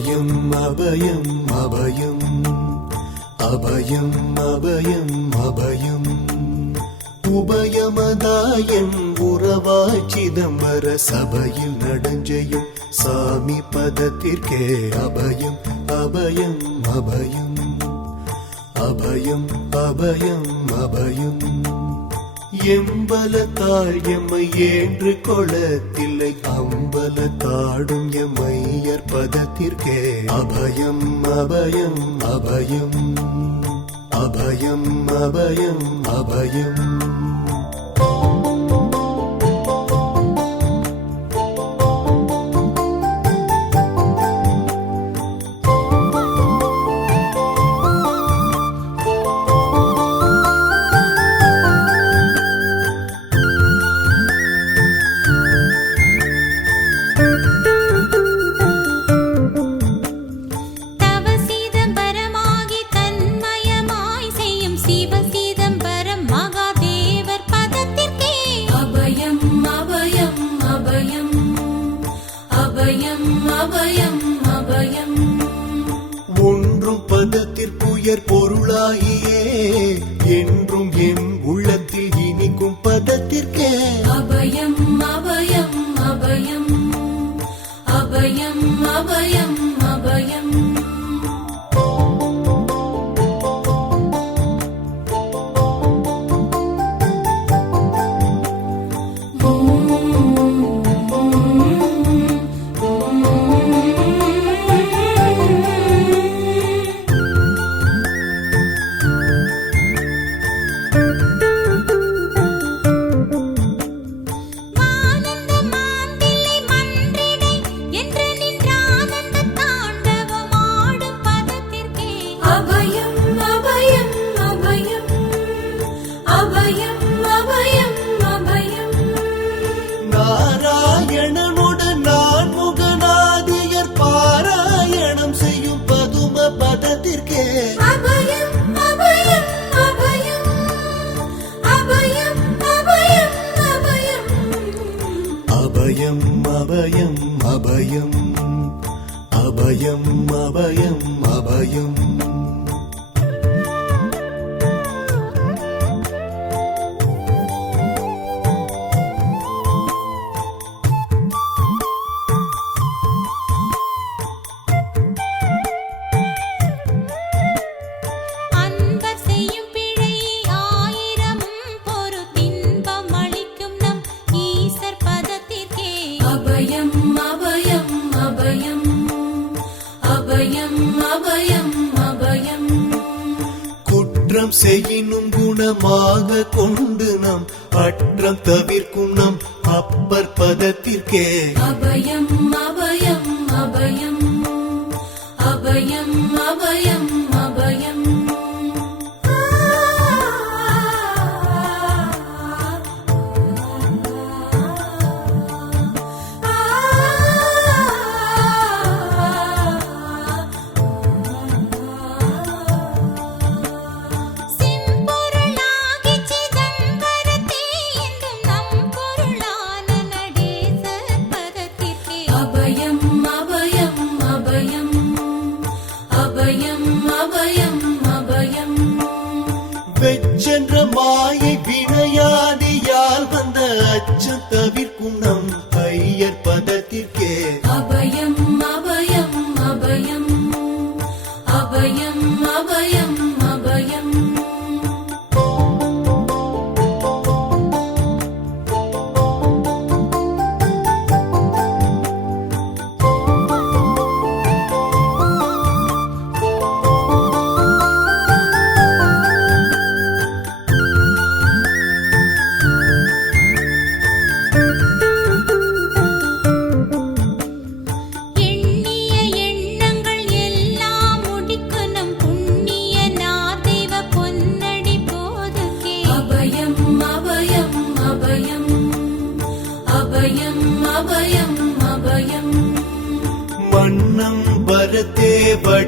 அபயம் அபயம் அபயம். அபயம் அபயம் அபயம். உபயமதாயன் உறவாச்சிதம்பர சபையில் நடஞ்சையும் சாமி பதத்திற்கே அபயம் அபயம் அபயம். அபயம் அபயம் அபயம். எம்பலத்தாள் எம்மை ஏன்று கொளத்தில்லை அம் அவன தாடும் எம்மையர் பதத்திற்கே. அபயம் அபயம் அபயம். அபயம் அபயம் அபயம். பொருளாய் செய்யினும் குணமாக கொண்டு நாம் அற்றம் தவிர்க்கும் நாம் அப்பர் பதத்திற்கே. அபயம் அபயம் அபயம் அபயம் அபயம். அச்சம் தவிர்க்கும் நம்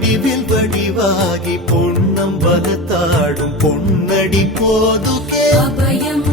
வடிவில் வடிவாகி பொன்னம் பலத்தாடும் பொன்னடி போதுகே அபயம்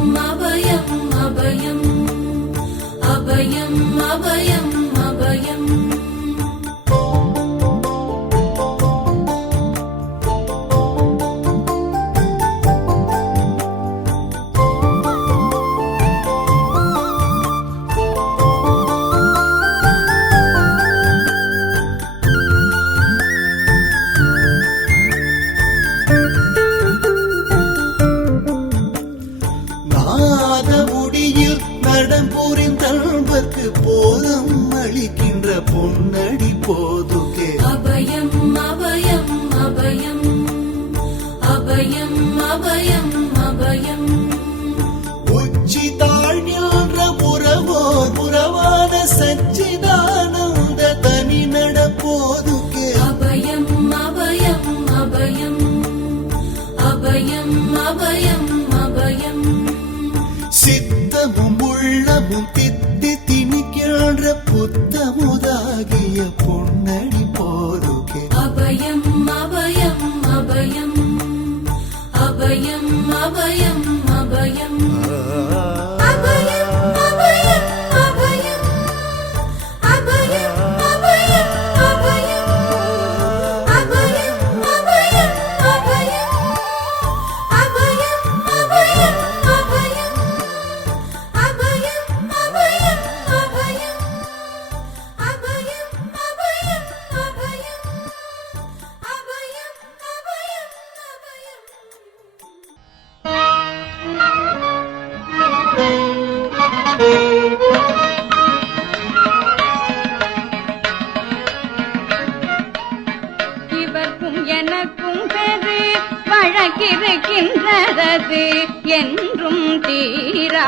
வழக்கிருக்கின்றது என்றும் தீரா.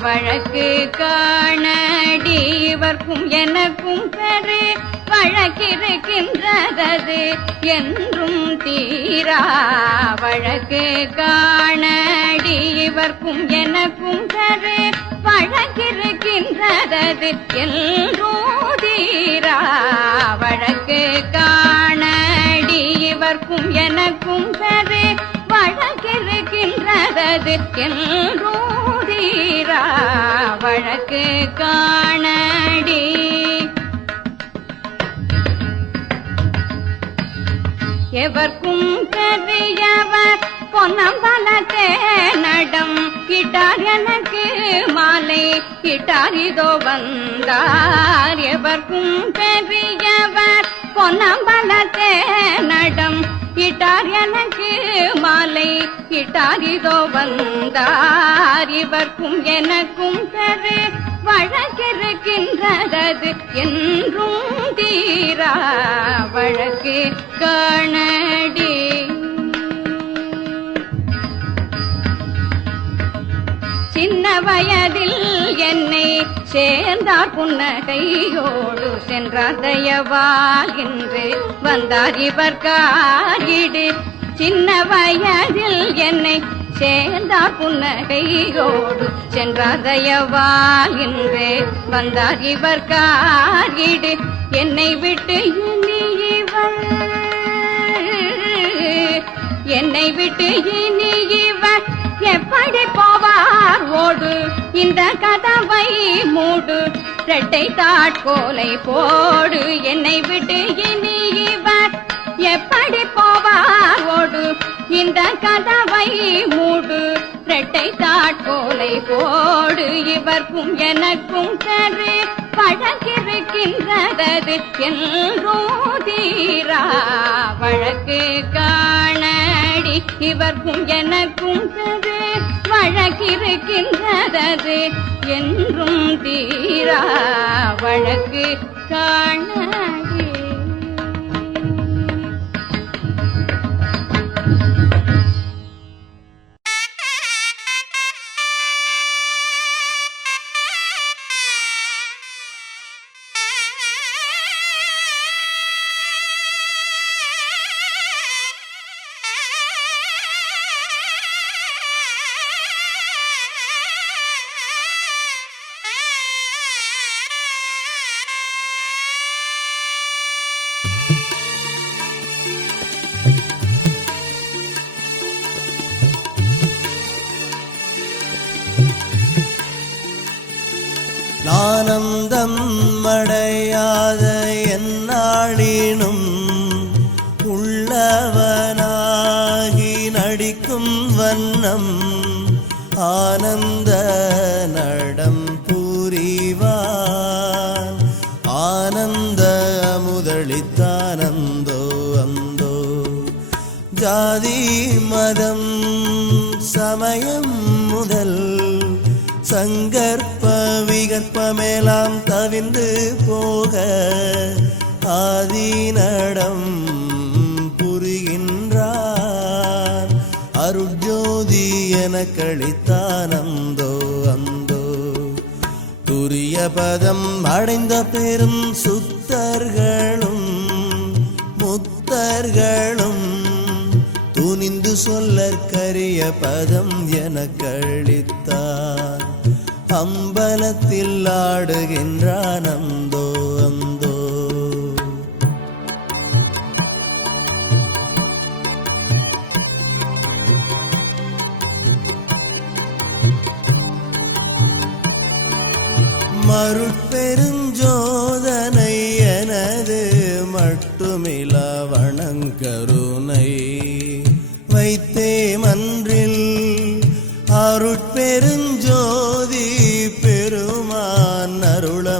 வழக்கு காணடிவர்க்கும் எனக்கும் பெரு. வழக்கிருக்கின்றது என்றும் தீரா. வழக்கு காணடிவர்க்கும் எனக்கும் பெரு. வழக்கிருக்கின்றது என்றும் தீரா. வழக்கு காணடி இவர்க்கும் எனக்கும் பெரு. வழக்கிருக்கின்றது வழக்கு காணடி. எவர்க்கும் பெரியவர் பொன்னம்பலத்தே நடம் கிட்டார் எனக்கு மாலை கிட்டார் இதோ வந்தார். எவர்க்கும் பெரியவர் பொன்னம்பலத்தே நடம் இட்டார் எனக்கு மாலை இட்டார் இதோ வந்தார். இவர்க்கும் எனக்கும் பெரு வழக்கிருக்கின்றது என்றும் தீரா. வழக்கு காணடி. சின்ன வயதில் என்னை சேர்ந்தார் புன்னகையோடு சென்றார் தயவால் என்று வந்தார் இவர் காரிடு சின்ன வயதில் என்னை சேர்ந்தார் புன்னகையோடு சென்றார் தயவால் என்று வந்தார் இவர் காரிடு என்னை விட்டு இனி இவர் என்னை விட்டு இனி இவர். எப்படி போ தார் ஓடு இந்த கதவை மூடு. ரெட்டை தாட்கோலை போடு என்னை விட்டு இனி இவர் எப்படி போவார் ஓடு இந்த கதவை மூடு ரெட்டை தாட்கோலை போடு. இவர்க்கும் எனக்கும் சரி வழக்கிருக்கின்றது என்றும் தீரா. வழக்கு காண காணடி இவர்க்கும் எனக்கும் சரி வழக்கிருக்கின்றது என்றும் தீரா. வழக்கு காண ஆனந்தம் அடையாத என்னாளினும் உள்ளவனாகி நடிக்கும் வண்ணம் ஆனந்த நடம் புரிவான். ஆனந்த முதலித்தானந்தோ அந்தோ. ஜாதி மதம் சமயம் முதல் சங்கற்ப விகற்பமேலாம் தவிந்து போக ஆதீனடம் புரிகின்றார். அருட்ஜோதி என கழித்தானந்தோ அந்தோ. துரிய பதம் அடைந்த பெரும் சுத்தர்களும் முத்தர்களும் துணிந்து சொல்லற்கரிய பதம் என கழித்தார். அம்பலத்தில் ஆடுகின்றான் அந்தோ அந்தோ. மருட்பெருஞ்சோ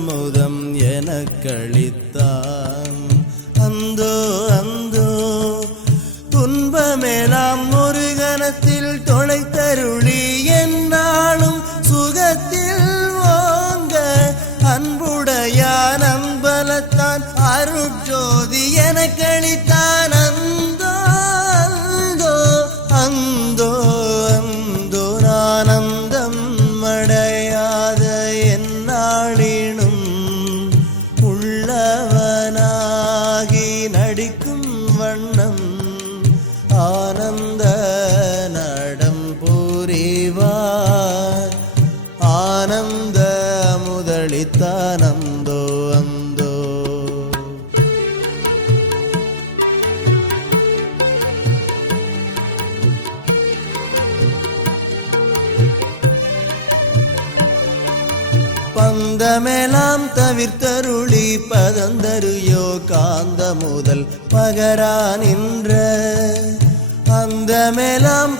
அமுதம் எனக்களித்தான் அந்தோ அந்தோ துன்பமெல்லாம் ஒரு கணத்தில் தொலைத்தருளி என்னாலும் சுகத்தில் வாங்க அன்புடையான் அன்பலத்தான் அருட்ஜோதி எனக்களித்தான் பந்தமெல்லாம் தவிர்த்தருளி பதந்தருயோ காந்த முதல் பகரா நின்ற.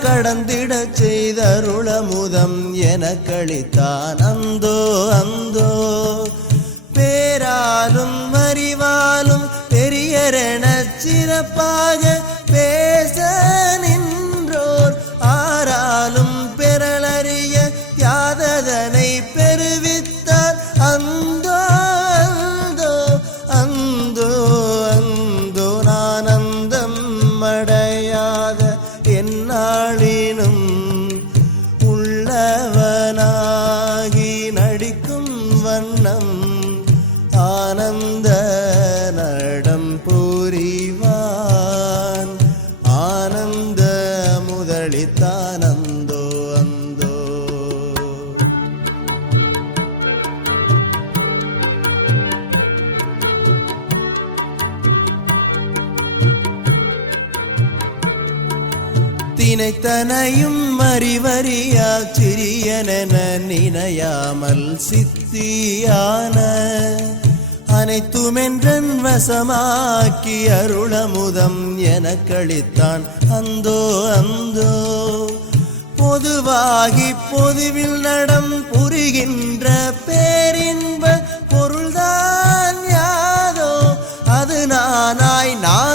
கடந்திட செய்தருள முதம் என கழித்தான் அந்தோ அந்தோ. பேராலும் அறிவாலும் பெரியரென சிறப்பாக பேச நினைத்தனையும் மறிவறியா சிறியனென நினையாமல் சித்தியான. அனைத்துமென்றன் வசமாக்கி அருளமுதம் என கழித்தான் அந்தோ அந்தோ. பொதுவாகி பொதுவில் நடம் புரிகின்ற பேரின்ப பொருள்தான் யாதோ அது நானாய் நான்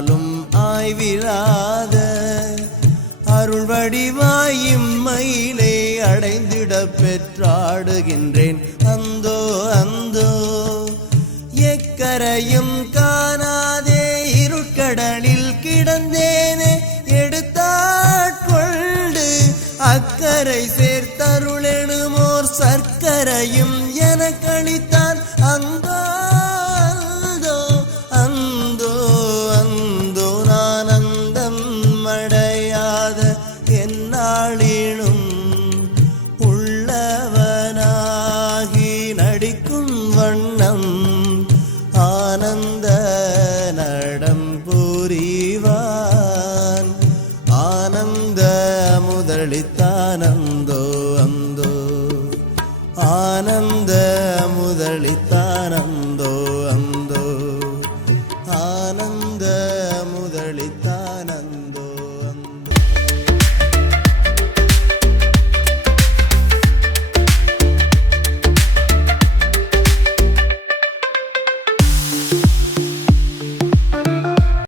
ஆனாலும் ஆய்விராத அருள் வடிவாயும் மயிலை அடைந்திட பெற்றாடுகின்றேன். அந்தோ அந்தோ எக்கரையும் காணாதே இருட்கடலில் கிடந்தேனே எடுத்தாட்கொண்டு அக்கரை சேர்த்தருளெனுமோர் சர்க்கரையும் என